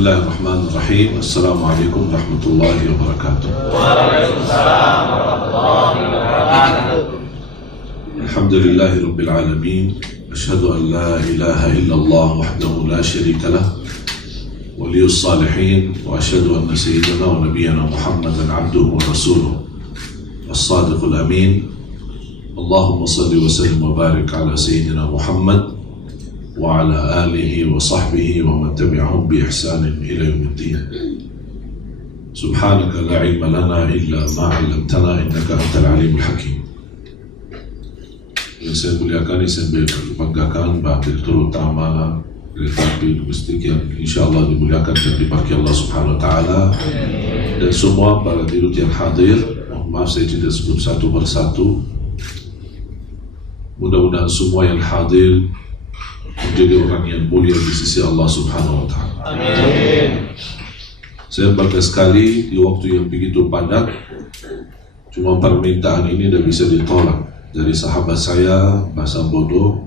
Bismillahirrahmanirrahim. Assalamualaikum warahmatullahi wabarakatuh. Waalaikumsalam warahmatullahi wabarakatuh. Alhamdulillahi rabbil alamin. Asyhadu an la ilaha illallah wahdahu la syarika lah, waliyus salihin, wa asyhadu anna sayyidana wa nabiyyana Muhammadan abduhu wa rasuluh as-sadiqul amin. Allahumma salli wa sallim wa barik ala sayyidina Muhammad wa ala alihi wa sahbihi wa man tabi'ahum bi ihsanin ila yaumiddin. Subhanaka la ilma lana illa ma 'allamtana innaka antal alimul hakim. Yang saya muliakan, saya banggakan Pak Direktur Utama Kereta Api Domestik yang insyaAllah dimuliakan dan diberkahi Allah Subhanahu Wa Taala, dan semua para dirut yang hadir. Mohon maaf saya tidak sebut satu persatu. Mudah-mudahan semua yang hadir menjadi orang yang mulia di sisi Allah Subhanahu Wa Taala. Amin. Saya bangga sekali di waktu yang begitu padat. Cuma permintaan ini tidak bisa ditolak dari sahabat saya, Pak Sambodo,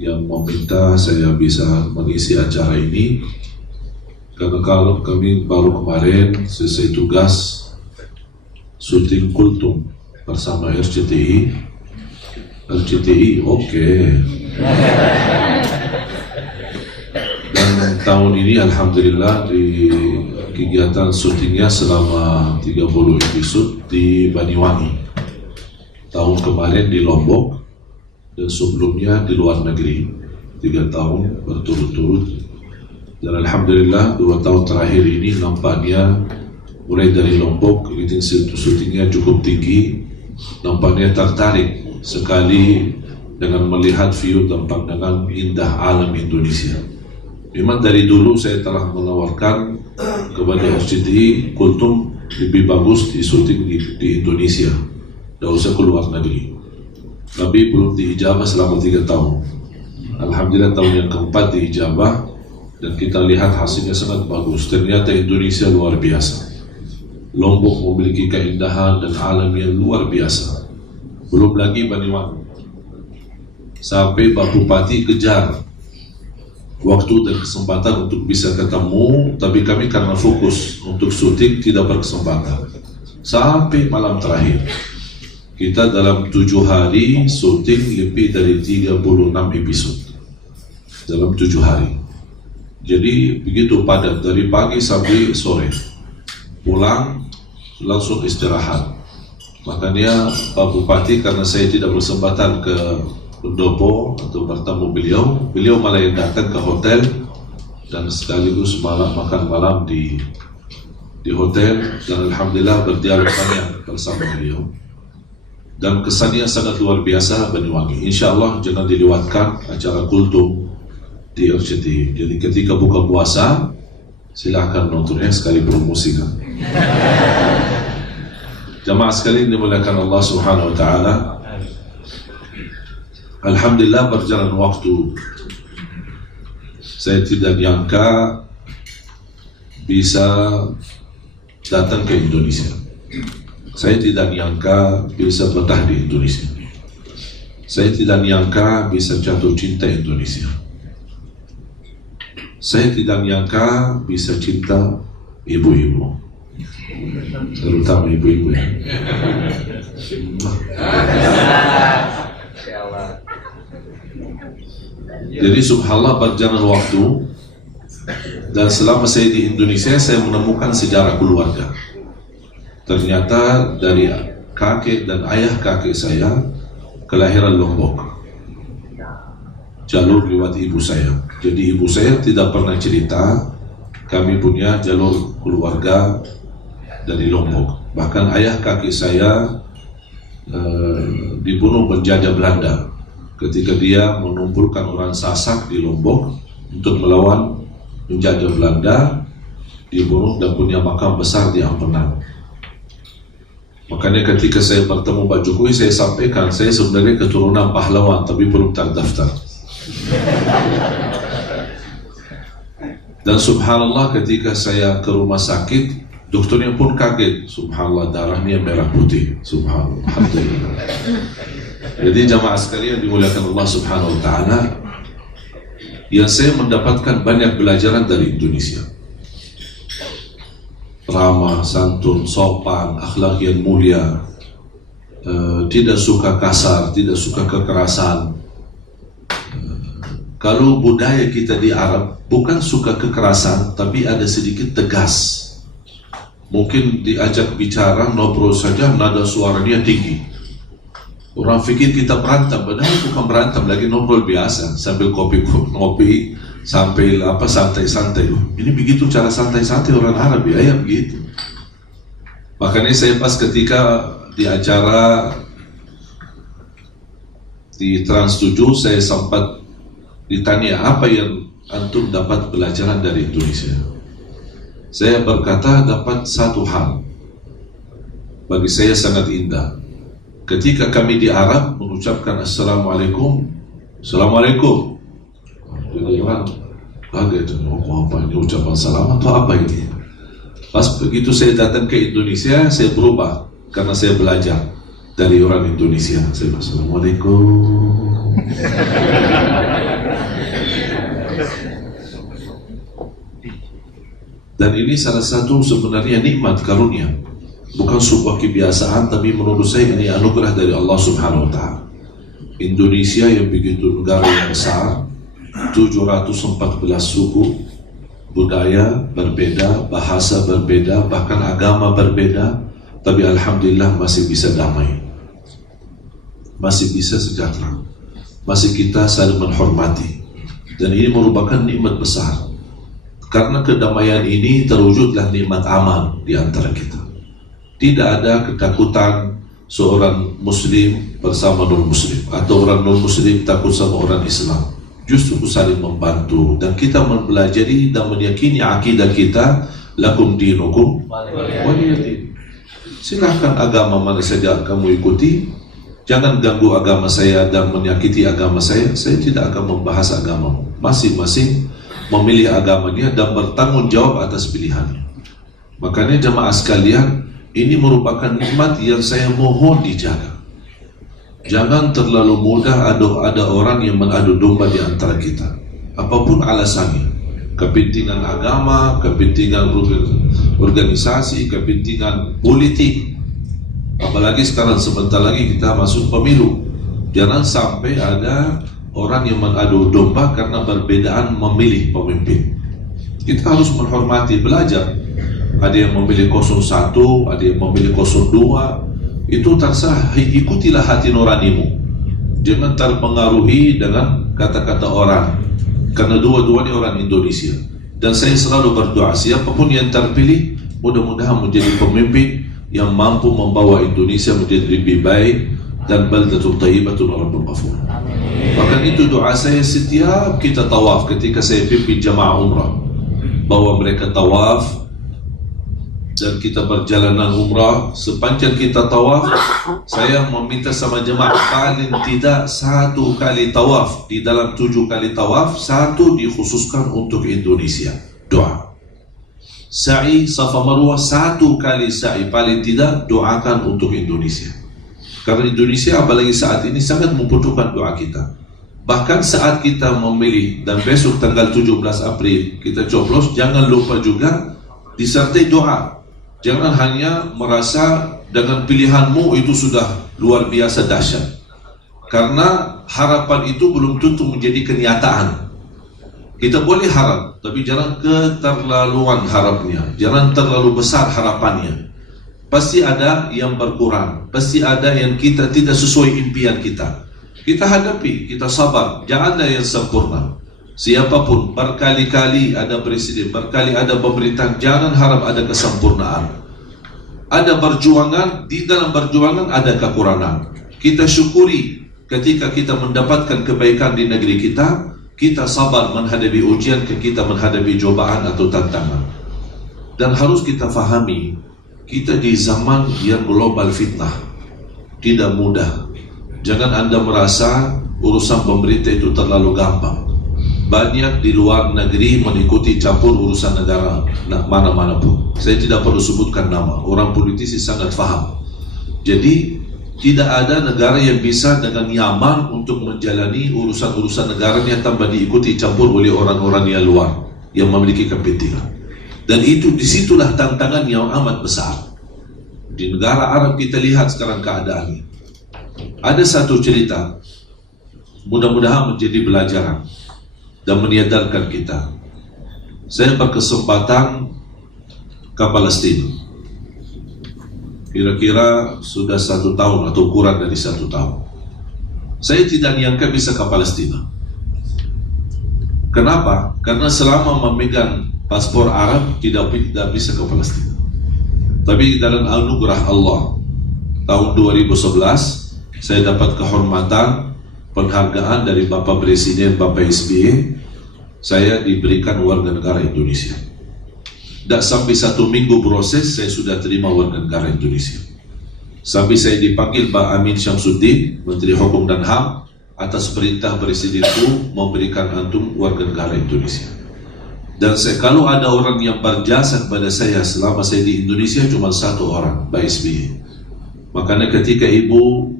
yang meminta saya bisa mengisi acara ini. Karena kalau kami baru kemarin selesai tugas syuting Kultum bersama RCTI. Oke. Dan tahun ini alhamdulillah di kegiatan syutingnya selama 30 episode di Banyuwangi. Tahun kemarin di Lombok, dan sebelumnya di luar negeri 3 tahun berturut-turut. Dan alhamdulillah 2 tahun terakhir ini nampaknya mulai dari Lombok itu syutingnya cukup tinggi. Nampaknya tertarik sekali dengan melihat view dan pandangan indah alam Indonesia. Memang dari dulu saya telah menawarkan kepada RCTI Kultum lebih bagus di syuting di Indonesia, tidak usah keluar negeri. Tapi belum diijabah selama 3 tahun. Alhamdulillah tahun yang keempat diijabah, dan kita lihat hasilnya sangat bagus. Ternyata Indonesia luar biasa. Lombok memiliki keindahan dan alam yang luar biasa. Belum lagi Banyuwangi. Sampai Pak Bupati kejar waktu dan kesempatan untuk bisa ketemu, tapi kami karena fokus untuk syuting tidak berkesempatan. Sampai malam terakhir. Kita dalam 7 hari syuting lebih dari 36 episode dalam 7 hari. Jadi begitu padat dari pagi sampai sore. Pulang langsung istirahat. Makanya Pak Bupati, karena saya tidak berkesempatan ke pendopo atau bertemu beliau malah yang datang ke hotel dan sekaligus makan malam di hotel, dan alhamdulillah berdialog banyak bersama beliau. Dan kesannya sangat luar biasa Banyuwangi. Insya Allah jangan dilewatkan acara Kultum di RCTI. Jadi ketika buka puasa silahkan nontonnya sekali promosikan. Jamaah sekalian dimuliakan Allah Subhanahu Wa Taala. Alhamdulillah berjalan waktu, saya tidak nyangka bisa datang ke Indonesia. Saya tidak nyangka bisa betah di Indonesia. Saya tidak nyangka bisa jatuh cinta Indonesia. Saya tidak nyangka bisa cinta ibu-ibu, terutama ibu-ibu ya. Jadi subhanallah berjalan waktu, dan selama saya di Indonesia saya menemukan sejarah keluarga. Ternyata dari kakek dan ayah kakek saya kelahiran Lombok, jalur lewat ibu saya. Jadi ibu saya tidak pernah cerita kami punya jalur keluarga dari Lombok. Bahkan ayah kakek saya dibunuh penjajah Belanda ketika dia mengumpulkan orang Sasak di Lombok untuk melawan penjajah Belanda. Dibunuh dan punya makam besar di Ampenan. Makanya ketika saya bertemu Pak Jokowi, saya sampaikan saya sebenarnya keturunan pahlawan tapi belum terdaftar. Dan subhanallah ketika saya ke rumah sakit, dokternya pun kaget. Subhanallah, darahnya merah putih. Subhanallah. Alhamdulillah. Jadi jamaah sekalian dimuliakan Allah Subhanahu Wa Taala, yang saya mendapatkan banyak pelajaran dari Indonesia. ramah, santun, sopan, akhlak yang mulia, tidak suka kasar, tidak suka kekerasan. Kalau budaya kita di Arab bukan suka kekerasan, tapi ada sedikit tegas. Mungkin diajak bicara, ngobrol saja, nada suaranya tinggi. Orang fikir kita berantem, padahal bukan berantem, lagi ngobrol biasa sambil kopi, sambil santai-santai. Ini begitu cara santai-santai orang Arab ya begitu. Makanya saya pas ketika di acara di Trans 7 saya sempat ditanya apa yang antum dapat pelajaran dari Indonesia. Saya berkata dapat satu hal bagi saya sangat indah. Ketika kami di Arab mengucapkan Assalamualaikum, Assalamualaikum, jadi orang kaget, apa ini ucapan salam atau apa ini? Pas begitu saya datang ke Indonesia, saya berubah karena saya belajar dari orang Indonesia. Saya Assalamualaikum. Dan ini salah satu sebenarnya nikmat karunia, bukan sebuah kebiasaan, tapi menurut saya ini anugerah dari Allah Subhanahu wa Ta'ala. Indonesia yang begitu negara yang besar, 714 suku, budaya berbeda, bahasa berbeda, bahkan agama berbeda, tapi alhamdulillah masih bisa damai, masih bisa sejahtera, masih kita saling menghormati. Dan ini merupakan nikmat besar. Karena kedamaian ini terwujudlah nikmat aman di antara kita. Tidak ada ketakutan seorang muslim bersama non-muslim, atau orang non-muslim takut sama orang Islam. Justru saling membantu, dan kita mempelajari dan meyakini akidah kita, lakum dinukum waliyadin. Silahkan agama mana saja kamu ikuti, jangan ganggu agama saya dan menyakiti agama saya. Saya tidak akan membahas agamamu. Masing-masing memilih agamanya dan bertanggung jawab atas pilihannya. Makanya jemaah sekalian, ini merupakan nikmat yang saya mohon dijaga. Jangan terlalu mudah ada orang yang mengadu domba di antara kita, apapun alasannya. Kepentingan agama, kepentingan organisasi, kepentingan politik. Apalagi sekarang sebentar lagi kita masuk pemilu. Jangan sampai ada orang yang mengadu domba karena perbedaan memilih pemimpin. Kita harus menghormati, belajar. Ada yang memilih 01, ada yang memilih 02. Itu terserah, ikutilah hati nuranimu. Jangan terpengaruhi dengan kata-kata orang, karena dua-duanya orang Indonesia. Dan saya selalu berdoa, siapapun yang terpilih, mudah-mudahan menjadi pemimpin yang mampu membawa Indonesia menjadi lebih baik, dan baldatun thayyibatun wa rabbun ghafur. Maka itu doa saya setiap kita tawaf, ketika saya pimpin jamaah umrah, bahwa mereka tawaf dan kita perjalanan umrah. Sepanjang kita tawaf, saya meminta sama jemaah paling tidak 1 kali tawaf. Di dalam 7 kali tawaf, 1 dikhususkan untuk Indonesia. Doa sa'i Safa Marwah, 1 kali sa'i paling tidak doakan untuk Indonesia. Karena Indonesia apalagi saat ini sangat membutuhkan doa kita. Bahkan saat kita memilih dan besok tanggal 17 April kita coblos, jangan lupa juga disertai doa. Jangan hanya merasa dengan pilihanmu itu sudah luar biasa dahsyat. Karena harapan itu belum tentu menjadi kenyataan. Kita boleh harap, tapi jangan keterlaluan harapnya, jangan terlalu besar harapannya. Pasti ada yang berkurang, pasti ada yang kita tidak sesuai impian kita. Kita hadapi, kita sabar, jangan ada yang sempurna. Siapapun, berkali-kali ada presiden, berkali ada pemerintahan, jangan harap ada kesempurnaan. Ada perjuangan, di dalam perjuangan ada kekurangan. Kita syukuri ketika kita mendapatkan kebaikan di negeri kita, kita sabar menghadapi ujian, kita menghadapi cobaan atau tantangan. Dan harus kita fahami, kita di zaman yang global fitnah, tidak mudah. Jangan Anda merasa urusan pemerintah itu terlalu gampang. Banyak di luar negeri mengikuti campur urusan negara mana-mana pun. Saya tidak perlu sebutkan nama, orang politisi sangat paham. Jadi tidak ada negara yang bisa dengan nyaman untuk menjalani urusan-urusan negaranya tanpa diikuti campur oleh orang-orang yang luar yang memiliki kepentingan. Dan disitulah tantangan yang amat besar. Di negara Arab kita lihat sekarang keadaannya. Ada satu cerita, mudah-mudahan menjadi pelajaran dan menyadarkan kita. Saya berkesempatan ke Palestina. Kira-kira sudah 1 tahun atau kurang dari 1 tahun. Saya tidak nyangka bisa ke Palestina. Kenapa? Karena selama memegang paspor Arab tidak bisa ke Palestina. Tapi dalam anugerah Allah, tahun 2011 saya dapat kehormatan, penghargaan dari Bapak Presiden, Bapak SBY. Saya diberikan warga negara Indonesia. Tak sampai 1 minggu proses, saya sudah terima warga negara Indonesia. Sampai saya dipanggil Pak Amin Syamsuddin, Menteri Hukum dan HAM, atas perintah Presidenku memberikan antum warga negara Indonesia. Dan kalau ada orang yang berjasa kepada saya selama saya di Indonesia, cuma 1 orang, Pak SBY. Makanya ketika Ibu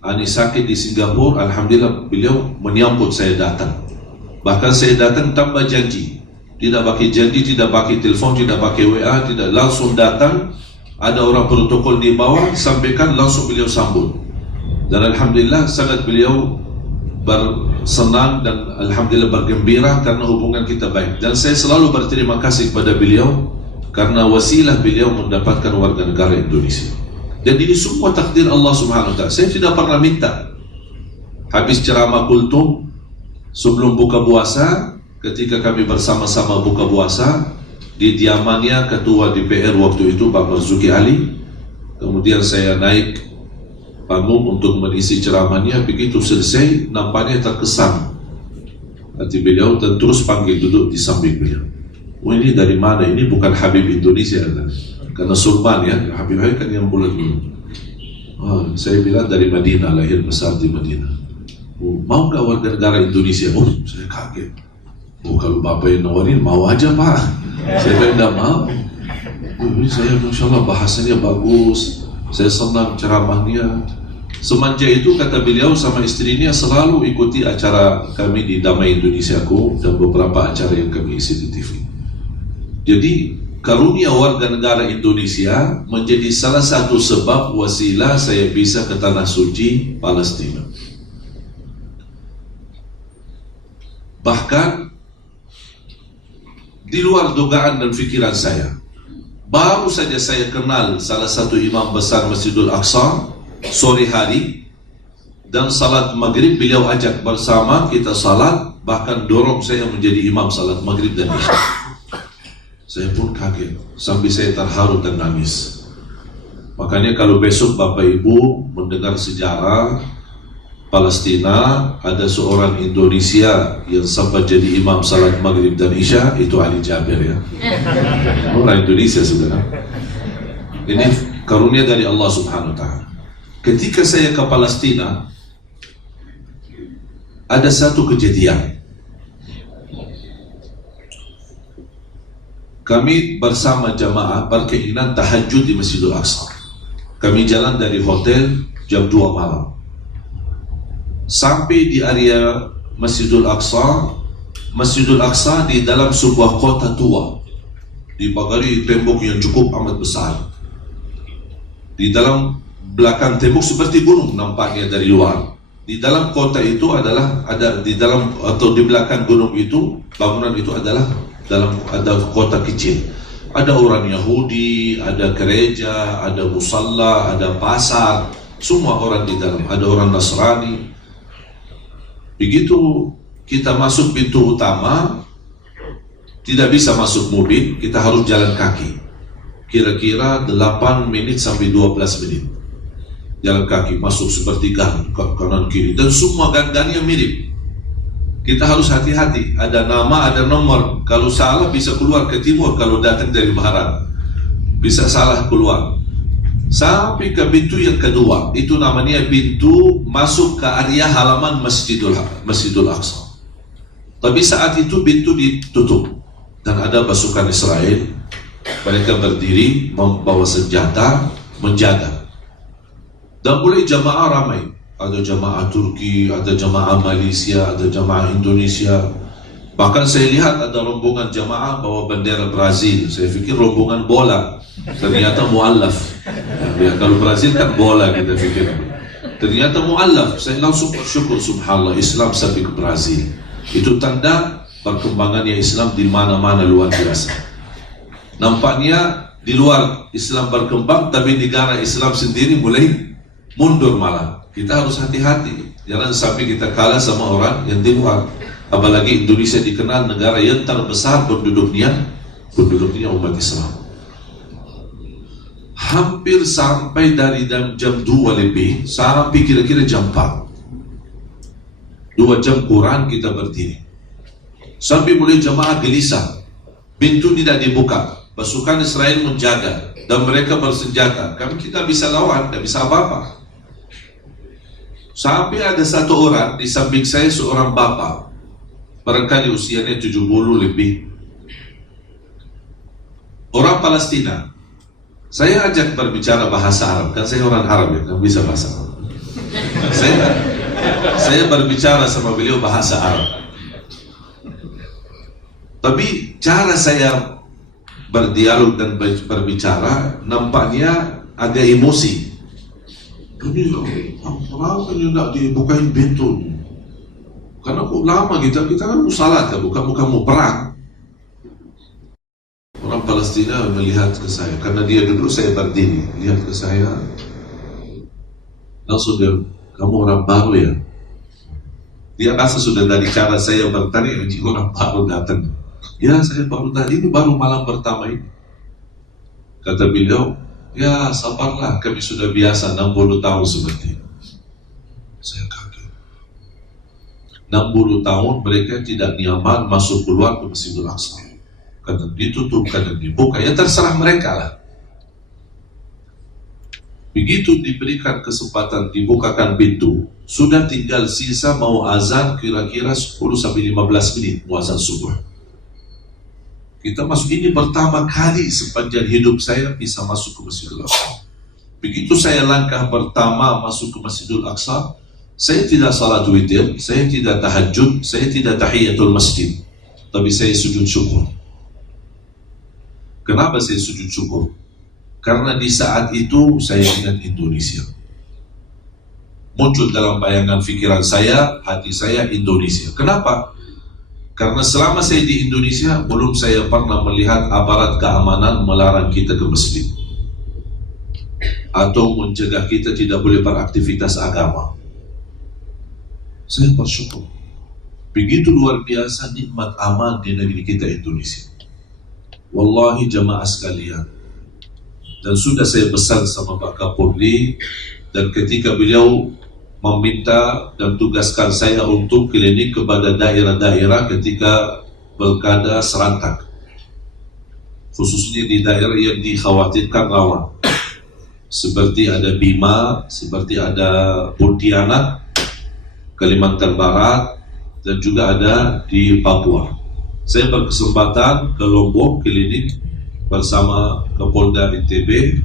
Ani sakit di Singapura, alhamdulillah beliau menyambut saya datang. Bahkan saya datang tanpa janji, tidak pakai janji, tidak pakai telepon, tidak pakai WA, tidak, langsung datang. Ada orang protokol di bawah, sampaikan, langsung beliau sambut. Dan alhamdulillah sangat beliau bersenang dan alhamdulillah bergembira karena hubungan kita baik. Dan saya selalu berterima kasih kepada beliau karena wasilah beliau mendapatkan warga negara Indonesia. Dan ini semua takdir Allah Subhanahu wa Ta'ala. Saya tidak pernah minta. Habis ceramah kultum, sebelum buka puasa, ketika kami bersama-sama buka puasa, di diamannya Ketua DPR waktu itu Pak Marzuki Ali, kemudian saya naik panggung untuk mengisi ceramahnya. Begitu selesai, nampaknya terkesan hati beliau dan terus panggil duduk di samping beliau. Oh, ini dari mana? Ini bukan Habib Indonesia kan? Karena Sulman ya, Habib kan yang bulat dulu. Oh, saya bilang dari Madinah, lahir besar di Madinah. Oh, mau gak warga negara Indonesia? Oh, saya kaget. Oh, kalau Bapak yang nawarin, mau aja Pak. Saya bilang tidak mau. Oh, ini saya Masya Allah bahasanya bagus, saya senang ceramahnya. Semenjak itu kata beliau sama istrinya selalu ikuti acara kami di Damai Indonesiaku dan beberapa acara yang kami isi di TV. Jadi karunia warga negara Indonesia menjadi salah satu sebab wasilah saya bisa ke tanah suci Palestina. Bahkan di luar dugaan dan fikiran saya, baru saja saya kenal salah satu imam besar Masjidul Aqsa sore hari, dan salat maghrib beliau ajak bersama kita salat, bahkan dorong saya menjadi imam salat maghrib dan isya. Saya pun kaget, sampai saya terharu dan nangis. Makanya kalau besok Bapak Ibu mendengar sejarah Palestina, ada seorang Indonesia yang sempat jadi imam salat maghrib dan isya, itu Ali Jabir ya. Orang Indonesia sebenarnya. Ini karunia dari Allah Subhanahu wa Ta'ala. Ketika saya ke Palestina, ada satu kejadian. Kami bersama jamaah berkeinginan tahajud di Masjidul Aqsa. Kami jalan dari hotel jam 2 malam. Sampai di area Masjidul Aqsa. Masjidul Aqsa di dalam sebuah kota tua, dipagari tembok yang cukup amat besar. Di dalam belakang tembok seperti gunung nampaknya dari luar. Di dalam kota itu adalah ada di dalam atau di belakang gunung itu, bangunan itu adalah ada kota kecil. Ada orang Yahudi, ada gereja, ada musalla, ada pasar, semua orang di dalam. Ada orang Nasrani. Begitu kita masuk pintu utama, tidak bisa masuk mobil, kita harus jalan kaki. Kira-kira 8 menit sampai 12 menit. Jalan kaki, masuk seperti gang, kanan kiri, dan semua gang-gangnya mirip. Kita harus hati-hati, ada nama, ada nomor. Kalau salah bisa keluar ke timur, kalau datang dari barat bisa salah keluar. Sampai ke pintu yang kedua, itu namanya pintu masuk ke area halaman Masjidul Aqsa. Tapi saat itu pintu ditutup dan ada pasukan Israel. Mereka berdiri membawa senjata menjaga. Dan mulai jamaah ramai. Ada jamaah Turki, ada jamaah Malaysia, ada jamaah Indonesia. Bahkan saya lihat ada rombongan jamaah bawa bendera Brazil. Saya pikir rombongan bola, ternyata muallaf. Ya, kalau Brazil kan bola kita pikir. Ternyata muallaf. Saya langsung bersyukur, subhanallah, Islam sampai ke Brazil. Itu tanda perkembangannya Islam di mana-mana luar biasa. Nampaknya di luar Islam berkembang, tapi negara Islam sendiri mulai mundur malah. Kita harus hati-hati, jangan sampai kita kalah sama orang yang di luar. Apalagi Indonesia dikenal negara yang terbesar penduduknya umat Islam. Hampir sampai dari jam 2 lebih sampai kira-kira jam 4. 2 jam Quran kita berdiri. Sampai mulai jamaah gelisah. Pintu tidak dibuka. Pasukan Israel menjaga dan mereka bersenjata. Kami kita bisa lawan, tidak bisa apa-apa. Sampai ada satu orang di samping saya, seorang bapak, barangkali usianya 70 lebih, orang Palestina. Saya ajak berbicara bahasa Arab, kan saya orang Arab ya, kan bisa bahasa Arab. Saya berbicara sama beliau bahasa Arab. Tapi cara saya berdialog dan berbicara nampaknya agak emosi. Ini kenapa tidak dibukain pintu? Karena kok lama kita kan mau salat, bukan mau perang. Orang Palestina melihat ke saya, karena dia duduk saya berdiri, lihat ke saya, langsung dia, kamu orang baru ya? Dia rasa sudah dari cara saya bertanya, orang baru datang. Ya, saya baru tadi, ini baru malam pertama ini. Kata beliau, ya sabarlah, kami sudah biasa 60 tahun seperti ini. Saya kaget. 60 tahun mereka tidak nyaman masuk keluar ke Masjidil Aqsa. Kadang ditutup, kadang dibuka, ya terserah mereka lah. Begitu diberikan kesempatan dibukakan pintu, sudah tinggal sisa mau azan kira-kira 10-15 menit mau azan subuh. Kita masuk, ini pertama kali sepanjang hidup saya bisa masuk ke Masjidil Aqsa. Begitu saya langkah pertama masuk ke Masjidil Aqsa, saya tidak salat witir, saya tidak tahajud, saya tidak tahiyatul masjid, tapi saya sujud syukur. Kenapa saya sujud syukur? Karena di saat itu saya ingat Indonesia. Muncul dalam bayangan pikiran saya, hati saya, Indonesia. Kenapa? Karena selama saya di Indonesia, belum saya pernah melihat aparat keamanan melarang kita ke masjid atau mencegah kita tidak boleh beraktivitas agama. Saya bersyukur. Begitu luar biasa nikmat aman di negeri kita Indonesia. Wallahi jamaah sekalian. Dan sudah saya pesan sama Pak Kapolri, dan ketika beliau meminta dan tugaskan saya untuk keliling kepada daerah-daerah ketika pilkada serentak, khususnya di daerah yang dikhawatirkan rawan, seperti ada Bima, seperti ada Pontianak, Kalimantan Barat, dan juga ada di Papua. Saya berkesempatan ke Lombok keliling bersama Kapolda NTB,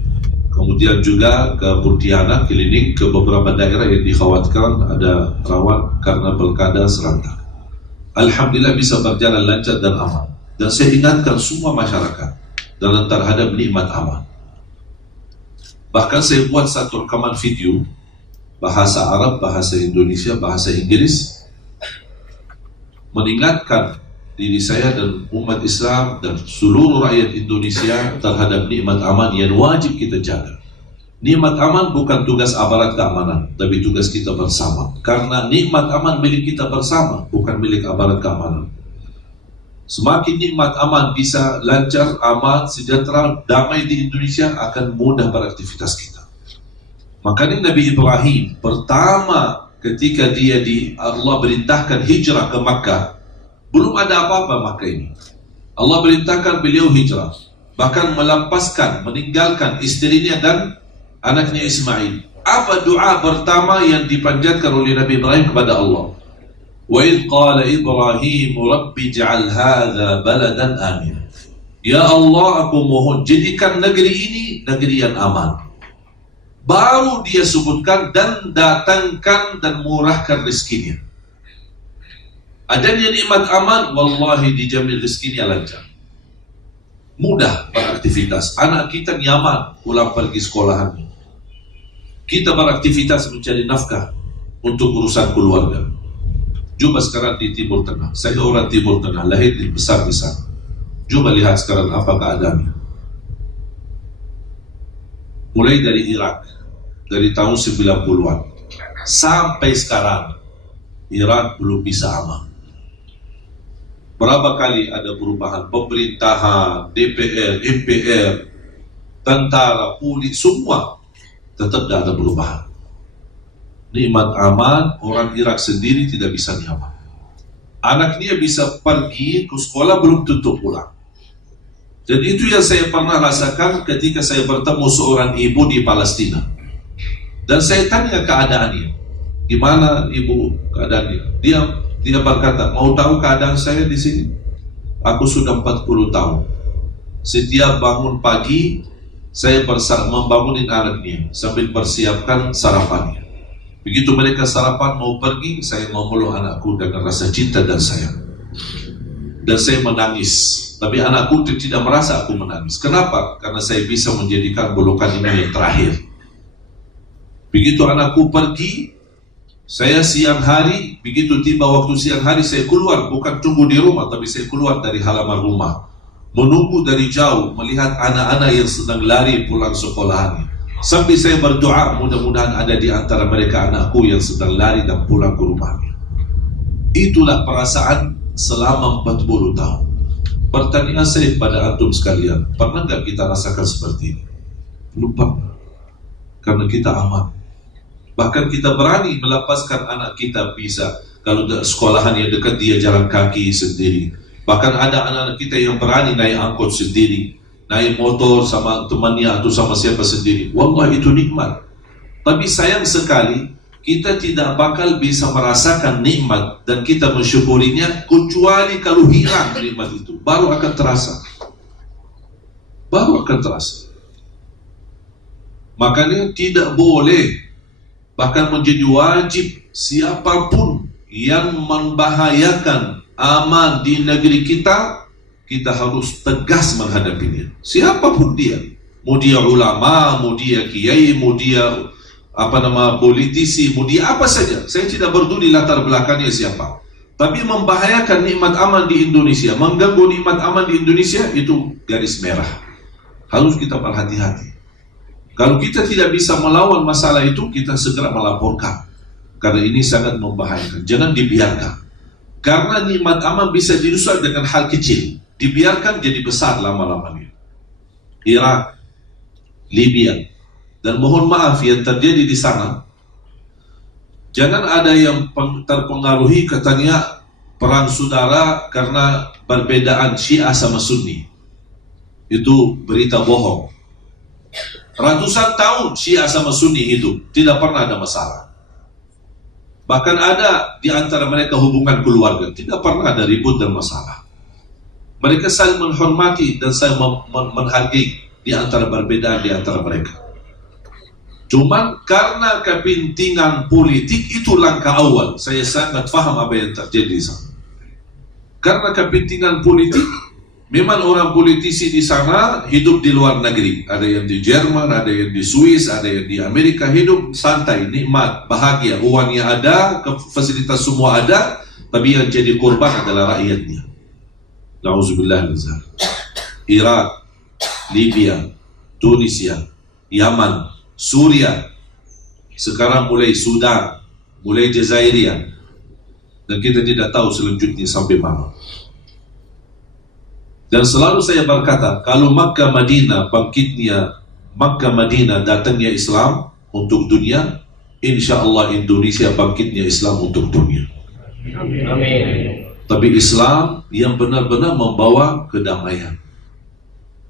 kemudian juga ke Pontianak keliling ke beberapa daerah yang dikhawatirkan ada rawan karena pilkada serentak. Alhamdulillah bisa berjalan lancar dan aman. Dan saya ingatkan semua masyarakat dalam terhadap nikmat aman. Bahkan saya buat satu rekaman video bahasa Arab, bahasa Indonesia, bahasa Inggris, mengingatkan diri saya dan umat Islam dan seluruh rakyat Indonesia terhadap nikmat aman yang wajib kita jaga. Nikmat aman bukan tugas aparat keamanan, tapi tugas kita bersama. Karena nikmat aman milik kita bersama, bukan milik aparat keamanan. Semakin nikmat aman bisa lancar, aman, sejahtera, damai di Indonesia, akan mudah beraktivitas kita. Makanya Nabi Ibrahim pertama ketika Allah perintahkan hijrah ke Makkah, belum ada apa-apa Makkah ini. Allah perintahkan beliau hijrah, bahkan melepaskan, meninggalkan istrinya dan anaknya Ismail. Apa doa pertama yang dipanjatkan oleh Nabi Ibrahim kepada Allah? Wa idh qala Ibrahim Rabbi ij'al hadha baladan amin. Ya Allah, aku mohon jadikan negeri ini negeri yang aman. Baru dia sebutkan dan datangkan dan murahkan rezekinya. Adanya nikmat aman, wallahi dijamin rezekinya lancar. Mudah beraktivitas. Anak kita nyaman pulang pergi sekolahannya. Kita beraktivitas mencari nafkah untuk urusan keluarga. Coba sekarang di Timur Tengah. Saya orang Timur Tengah, lahir dan besar di sana. Coba lihat sekarang apa keadaannya. Mulai dari Irak, dari tahun 90-an sampai sekarang, Irak belum bisa aman. Berapa kali ada perubahan pemerintahan, DPR, MPR, tentara, polis, semua tetap tidak ada perubahan. Nikmat aman, orang Irak sendiri tidak bisa nyaman. Anaknya bisa pergi ke sekolah belum tentu pulang. Jadi itu yang saya pernah rasakan ketika saya bertemu seorang ibu di Palestina. Dan saya tanya keadaannya, gimana ibu keadaannya? Dia berkata, mau tahu keadaan saya di sini? Aku sudah 40 tahun. Setiap bangun pagi, saya membangunin anaknya sambil persiapkan sarapannya. Begitu mereka sarapan mau pergi, saya mau meluk anakku dengan rasa cinta dan sayang. Dan saya menangis. Tapi anakku tidak merasa aku menangis. Kenapa? Karena saya bisa menjadikan pelukan ini yang terakhir. Begitu anakku pergi, saya siang hari, begitu tiba waktu siang hari, saya keluar, bukan tunggu di rumah, tapi saya keluar dari halaman rumah, menunggu dari jauh, melihat anak-anak yang sedang lari pulang sekolahannya. Sampai saya berdoa, mudah-mudahan ada di antara mereka anakku yang sedang lari dan pulang ke rumahnya. Itulah perasaan selama 40 tahun. Pertanyaan saya pada antum sekalian, pernah nggak kita rasakan seperti ini? Belum pernah. Karena kita aman. Bahkan kita berani melepaskan anak kita bisa. Kalau sekolahan yang dekat dia jalan kaki sendiri. Bahkan ada anak-anak kita yang berani naik angkot sendiri, naik motor sama temannya atau sama siapa sendiri. Wallah itu nikmat. Tapi sayang sekali kita tidak bakal bisa merasakan nikmat dan kita mensyukurinya kecuali kalau hilang nikmat itu, baru akan terasa. Baru akan terasa. Makanya tidak boleh, bahkan menjadi wajib, siapapun yang membahayakan aman di negeri kita, kita harus tegas menghadapinya. Siapapun dia, mau dia ulama, mau dia kiai, mau dia politisi, mau dia apa saja. Saya tidak peduli latar belakangnya siapa. Tapi membahayakan nikmat aman di Indonesia, mengganggu nikmat aman di Indonesia, itu garis merah. Harus kita berhati-hati. Kalau kita tidak bisa melawan masalah itu, kita segera melaporkan. Karena ini sangat membahayakan. Jangan dibiarkan. Karena nikmat aman bisa dirusak dengan hal kecil. Dibiarkan jadi besar lama-lamanya. Irak, Libya, dan mohon maaf yang terjadi di sana, jangan ada yang terpengaruhi katanya perang saudara karena perbedaan Syiah sama Sunni. Itu berita bohong. Ratusan tahun Syiah sama Sunni hidup, tidak pernah ada masalah. Bahkan ada di antara mereka hubungan keluarga, tidak pernah ada ribut dan masalah. Mereka saling menghormati dan saling menghargai di antara perbedaan di antara mereka. Cuman karena kepentingan politik itu langkah awal. Saya sangat paham apa yang terjadi di sana. Karena kepentingan politik, memang orang politisi di sana hidup di luar negeri. Ada yang di Jerman, ada yang di Swiss, ada yang di Amerika, hidup santai, nikmat, bahagia, uangnya ada, fasilitas semua ada, tapi yang jadi korban adalah rakyatnya. Na'udzubillah min dzalik. Irak, Libya, Tunisia, Yaman, Suria, sekarang mulai Sudan, mulai Jazairia, dan kita tidak tahu selanjutnya sampai mana. Dan selalu saya berkata, kalau Makkah Madinah bangkitnya, Makkah Madinah datangnya Islam untuk dunia, insya Allah Indonesia bangkitnya Islam untuk dunia. Amin. Tapi Islam yang benar-benar membawa kedamaian.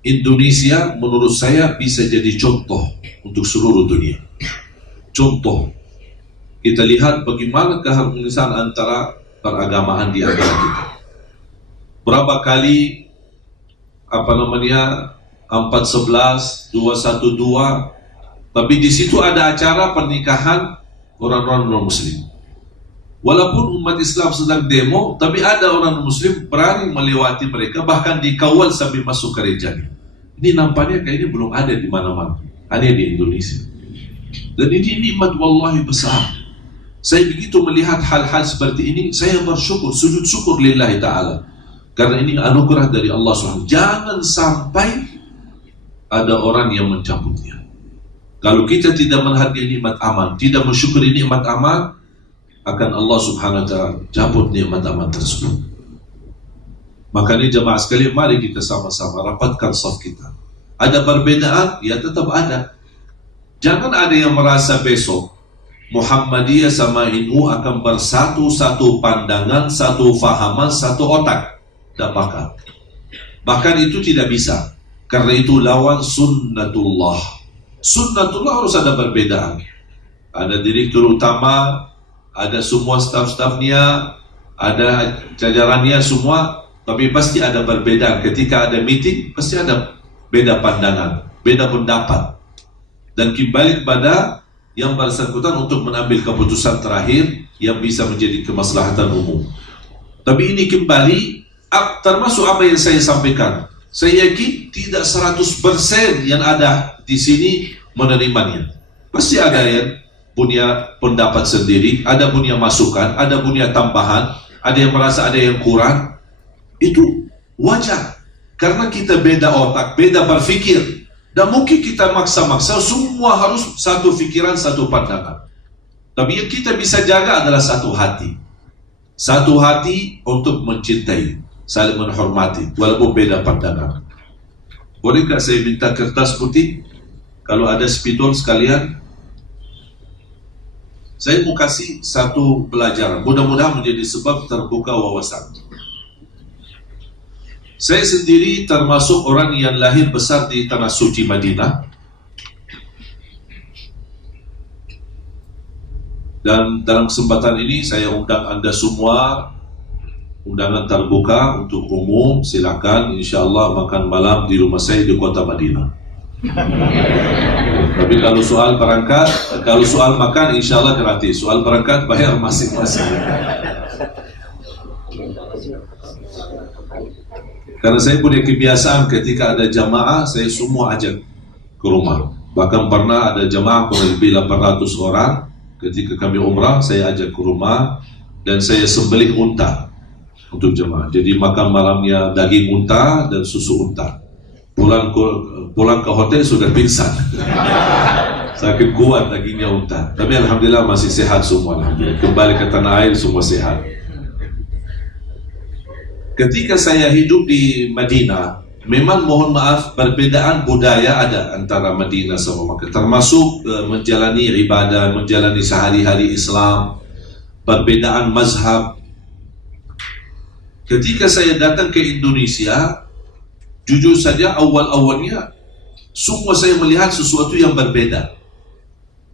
Indonesia menurut saya bisa jadi contoh untuk seluruh dunia. Contoh. Kita lihat bagaimana keharmonisan antara peragamaan di antara kita. Berapa kali 411, 212, tapi di situ ada acara pernikahan orang-orang non-muslim. Walaupun umat Islam sedang demo, tapi ada orang Muslim berani melewati mereka, bahkan dikawal sampai masuk gerejanya. Ini nampaknya kayak ini belum ada di mana-mana, hanya di Indonesia. Dan ini nikmat wallahi besar. Saya begitu melihat hal-hal seperti ini, saya bersyukur, sujud syukur lillahi ta'ala. Karena ini anugerah dari Allah SWT. Jangan sampai ada orang yang mencabutnya. Kalau kita tidak menghargai nikmat aman, tidak mensyukuri nikmat aman, akan Allah Subhanahu wa ta'ala cabut nikmat aman tersebut. Makanya jemaah sekalian, mari kita sama-sama rapatkan saf kita. Ada perbedaan, ya tetap ada. Jangan ada yang merasa besok Muhammadiyah sama NU akan bersatu, satu pandangan, satu fahaman, satu otak. Tidak bakal. Bahkan itu tidak bisa. Karena itu lawan sunnatullah. Sunnatullah harus ada perbedaan. Ada direktur utama, ada semua staf-stafnya, ada jajarannya semua, tapi pasti ada perbedaan. Ketika ada meeting, pasti ada beda pandangan, beda pendapat. Dan kembali kepada yang bersangkutan untuk mengambil keputusan terakhir yang bisa menjadi kemaslahatan umum. Tapi ini kembali termasuk apa yang saya sampaikan. Saya yakin tidak 100% yang ada di sini menerimanya. Pasti ada yang punya pendapat sendiri, ada punya masukan, ada punya tambahan, ada yang merasa ada yang kurang. Itu wajar, karena kita beda otak, beda berpikir. Dan mungkin kita maksa-maksa semua harus satu pikiran, satu pandangan. Tapi yang kita bisa jaga adalah satu hati. Satu hati untuk mencintai, saling menghormati, walaupun beda pandangan. Bolehkah saya minta kertas putih? Kalau ada spidol sekalian, saya mau kasih satu pelajaran. Mudah-mudahan menjadi sebab terbuka wawasan. Saya sendiri termasuk orang yang lahir besar di tanah suci Madinah. Dan dalam kesempatan ini saya undang Anda semua, undangan terbuka untuk umum, silakan insyaallah makan malam di rumah saya di kota Madinah. Tapi kalau soal berangkat, kalau soal makan insyaallah gratis, soal berangkat bayar masing-masing. Karena saya punya kebiasaan ketika ada jamaah, saya semua ajak ke rumah. Bahkan pernah ada jamaah kurang lebih 800 orang, ketika kami umrah, saya ajak ke rumah dan saya sembelih unta untuk jamaah. Jadi makan malamnya daging unta dan susu unta. Pulang ke hotel sudah pingsan. Sakit kuat dagingnya unta. Tapi alhamdulillah masih sehat semua. Alhamdulillah. Kembali ke tanah air semua sehat. Ketika saya hidup di Madinah, memang mohon maaf perbedaan budaya ada antara Madinah sama Makkah, termasuk menjalani ibadah, menjalani sehari-hari Islam, perbedaan mazhab. Ketika saya datang ke Indonesia, jujur saja awal-awalnya semua saya melihat sesuatu yang berbeda.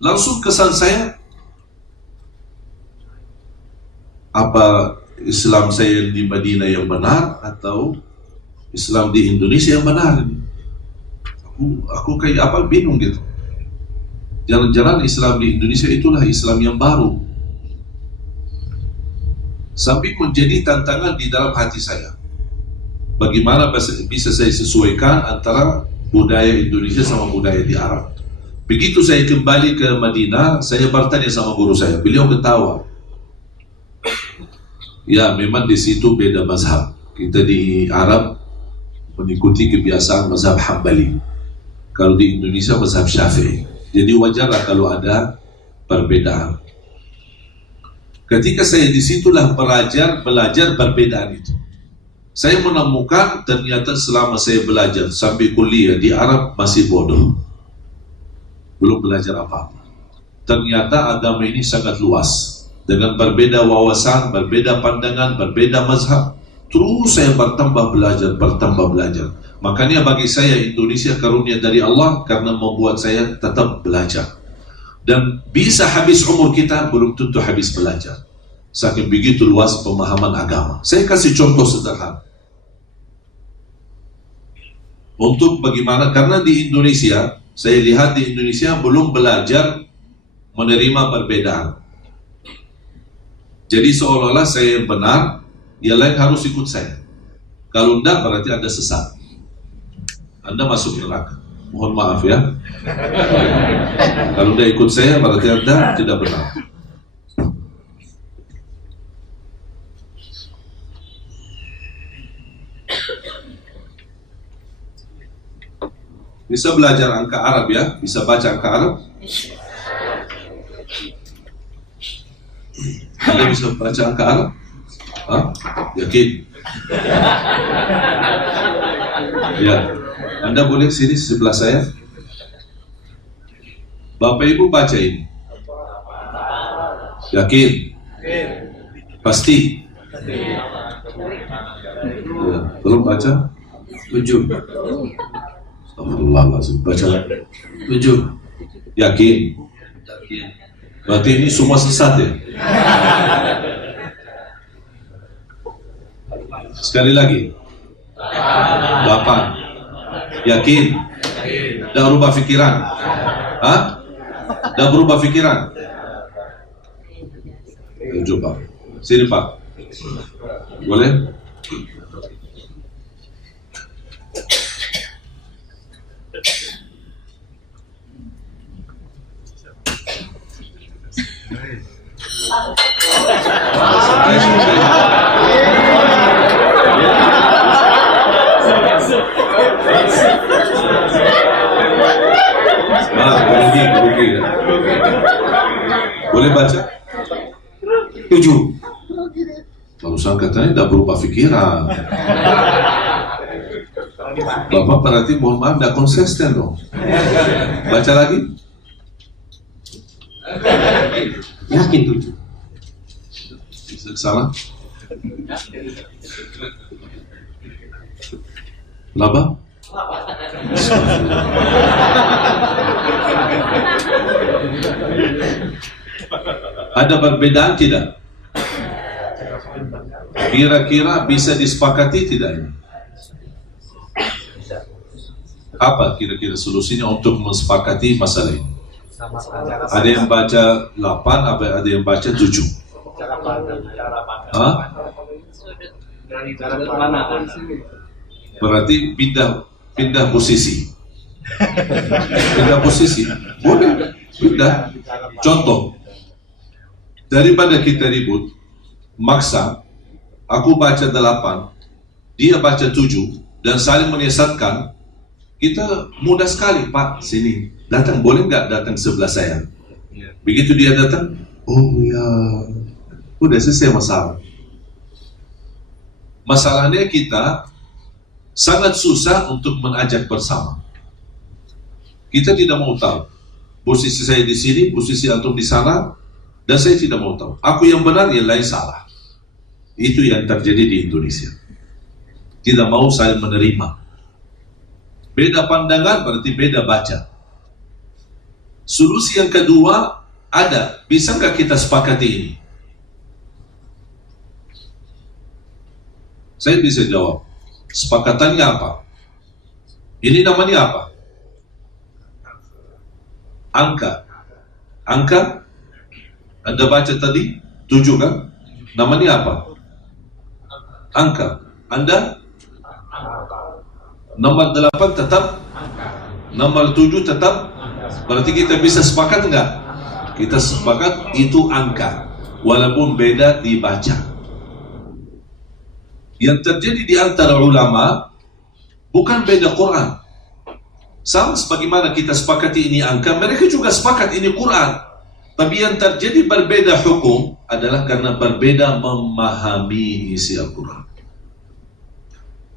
Langsung kesan saya, apa Islam saya di Madinah yang benar atau Islam di Indonesia yang benar? Aku kayak apa, bingung gitu. Jangan-jangan Islam di Indonesia itulah Islam yang baru. Sampai menjadi tantangan di dalam hati saya. Bagaimana bisa saya sesuaikan antara budaya Indonesia sama budaya di Arab. Begitu saya kembali ke Madinah, saya bertanya sama guru saya. Beliau ketawa. Ya, memang di situ beda mazhab. Kita di Arab mengikuti kebiasaan mazhab Hambali. Kalau di Indonesia mazhab Syafi'i. Jadi wajarlah kalau ada perbedaan. Ketika saya di situlah belajar perbedaan itu. Saya menemukan ternyata selama saya belajar sampai kuliah di Arab masih bodoh. Belum belajar apa-apa. Ternyata agama ini sangat luas. Dengan berbeda wawasan, berbeda pandangan, berbeda mazhab, terus saya bertambah belajar. Makanya bagi saya Indonesia karunia dari Allah karena membuat saya tetap belajar. Dan bisa habis umur kita belum tentu habis belajar. Saking begitu luas pemahaman agama. Saya kasih contoh sederhana. Untuk bagaimana, karena di Indonesia, saya lihat di Indonesia belum belajar menerima perbedaan. Jadi seolah-olah saya yang benar, yang lain harus ikut saya. Kalau tidak berarti Anda sesat. Anda masuk neraka. Mohon maaf ya. Kalau tidak ikut saya berarti Anda tidak benar. Bisa belajar angka Arab ya? Bisa baca angka Arab? Anda bisa baca angka Arab? Hah? Yakin? Ya. Anda boleh sini sebelah saya. Bapak Ibu baca ini. Yakin? Pasti? Ya. Belum baca? 7. Astagfirullahaladzim. Baca 7. Yakin? Berarti ini semua sesat ya? Sekali lagi. 8. Yakin? Dah berubah fikiran? Hah? Dah berubah fikiran? Coba. Sini Pak. Boleh? Boleh baca? 7. Barusan katanya tidak berubah pikiran. Bapak berarti mohon maaf tidak konsisten dong. Baca lagi. Yakin 7. Bisa salah? Laba? Ada perbedaan tidak? Kira-kira bisa disepakati tidak ini? Apa kira-kira solusinya untuk mensepakati masalah ini? Ada yang baca 8, ada yang baca 7. Hah? Berarti pindah posisi. Pindah posisi. Boleh pindah. Contoh, daripada kita ribut, maksa, aku baca 8, dia baca 7, dan saling menyesatkan, kita mudah sekali, Pak, sini, datang, boleh nggak datang sebelah saya? Begitu dia datang, oh ya, udah selesai masalah. Masalahnya kita sangat susah untuk mengajak bersama. Kita tidak mau tahu, posisi saya di sini, posisi antum di sana, dan saya tidak mau tahu. Aku yang benar, yang lain salah. Itu yang terjadi di Indonesia. Tidak mau saling menerima. Beda pandangan berarti beda baca. Solusi yang kedua ada. Bisa nggak kita sepakati ini? Saya bisa jawab. Sepakatannya apa? Ini namanya apa? Angka. Angka? Anda baca tadi 7 kan? Namanya apa? Angka. Anda? Nomor 8 tetap? Nomor 7 tetap? Berarti kita bisa sepakat enggak? Kita sepakat itu angka, walaupun beda dibaca. Yang terjadi di antara ulama bukan beda Quran. Sama sebagaimana kita sepakati ini angka, mereka juga sepakat ini Quran. Tapi yang terjadi berbeda hukum adalah karena berbeda memahami isi Al-Quran.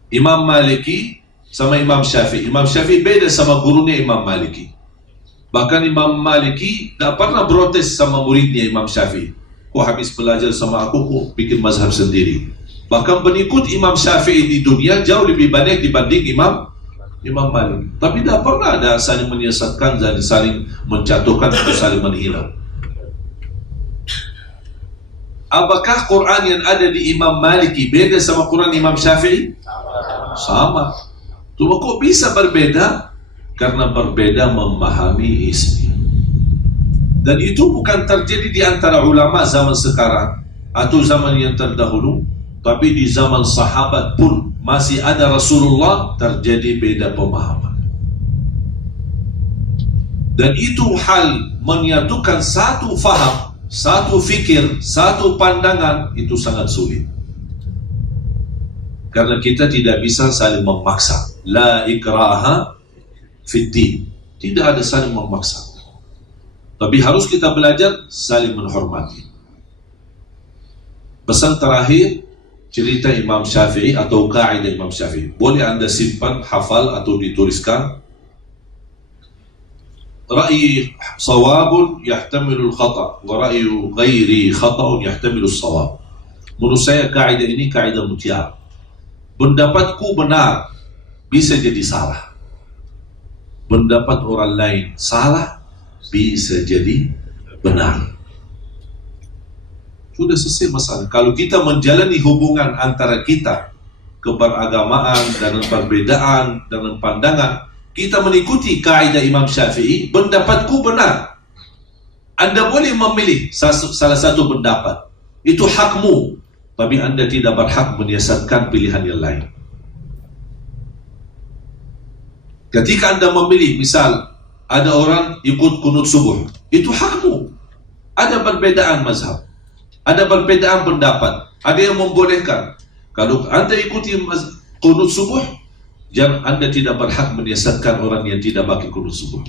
Imam Maliki sama Imam Syafi'i. Imam Syafi'i beda sama gurunya Imam Maliki. Bahkan Imam Maliki tak pernah protes sama muridnya Imam Syafi'i. Kok habis belajar sama aku, kok bikin mazhab sendiri. Bahkan pengikut Imam Syafi'i di dunia jauh lebih banyak dibanding Imam Malik. Tapi tak pernah ada saling menyesatkan dan saling menjatuhkan atau saling menghina. Apakah Quran yang ada di Imam Maliki beda sama Quran Imam Syafi'i? Sama. Cuma kok bisa berbeda? Karena berbeda memahami isi. Dan itu bukan terjadi di antara ulama zaman sekarang. atau zaman yang terdahulu, tapi di zaman sahabat pun masih ada Rasulullah, terjadi beda pemahaman. Dan itu hal menyatukan satu faham, satu fikir, satu pandangan, itu sangat sulit. Karena kita tidak bisa saling memaksa. La ikraha fid din. Tidak ada saling memaksa. Tapi harus kita belajar saling menghormati. Pesan terakhir, cerita Imam Syafi'i atau kaidah Imam Syafi'i. Boleh anda simpan, hafal atau dituliskan. Ra'yi sawabun yahtamilul khata' wa ra'yu ghairi khata'un yahtamilus sawab. Menurut saya kaidah ini kaidah mutiara. Pendapatku benar bisa jadi salah. Pendapat orang lain salah bisa jadi benar. Sudah selesai masalah. Kalau kita menjalani hubungan antara kita, keberagamaan dan perbedaan dengan pandangan, kita mengikuti kaidah Imam Syafi'i, pendapatku benar. Anda boleh memilih salah satu pendapat. Itu hakmu. Tapi anda tidak berhak menyiasatkan pilihan yang lain. Ketika anda memilih, misal ada orang ikut kunut subuh, itu hakmu. Ada perbedaan mazhab, ada perbedaan pendapat, ada yang membolehkan. Kalau anda ikuti kunut subuh, jangan, anda tidak berhak menyiasatkan orang yang tidak pakai kunut subuh.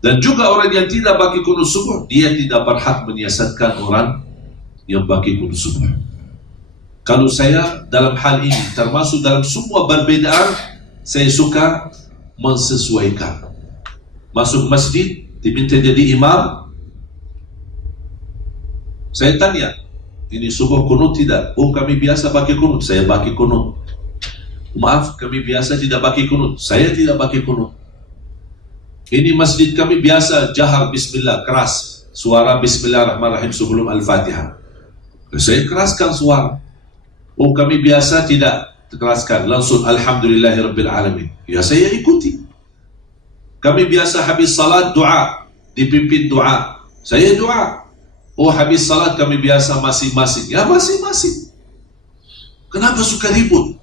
Dan juga orang yang tidak pakai kunut subuh, dia tidak berhak menyiasatkan orang yang pakai kunut subuh. Kalau saya dalam hal ini, termasuk dalam semua perbedaan, saya suka mensesuaikan. Masuk masjid, diminta jadi imam, saya tanya, ini subuh kunut tidak? Oh, kami biasa pakai kunut, saya pakai kunut. Maaf, kami biasa tidak pakai kunut, saya tidak pakai kunut. Ini masjid kami biasa jahar bismillah, keras suara bismillahirrahmanirrahim sebelum al-fatihah, saya keraskan suara. Oh, kami biasa tidak keraskan, langsung alhamdulillahirabbil alamin, ya saya ikuti. Kami biasa habis salat doa, dipimpin doa, saya doa. Oh, habis salat kami biasa masing-masing, ya masing-masing. Kenapa suka ribut?